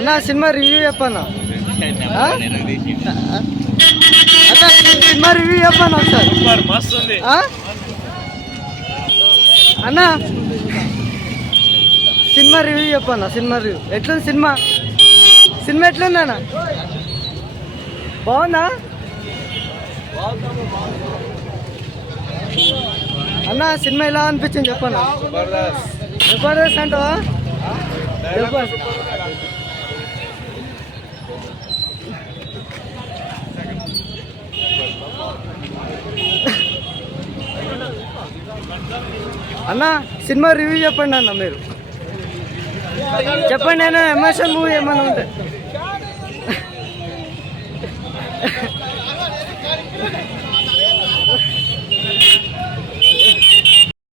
అన్న cinema review చెప్పన్నా అన్న సినిమా రివ్యూ చెప్పన్నా ఒకసారి మస్తుంది అన్న సినిమా రివ్యూ చెప్పన్నా సినిమా రివ్యూ ఎట్లుంది సినిమా సినిమా ఎట్లుంది అన్న బాగుందా అన్న సినిమా ఎలా అనిపించింది చెప్పన్నా జబర్దస్త్ అంటావా అన్న సినిమా రివ్యూ చెప్పండి అన్న మీరు చెప్పండి. నేను ఎమోషన్ మూవీ ఏమన్నా ఉంటే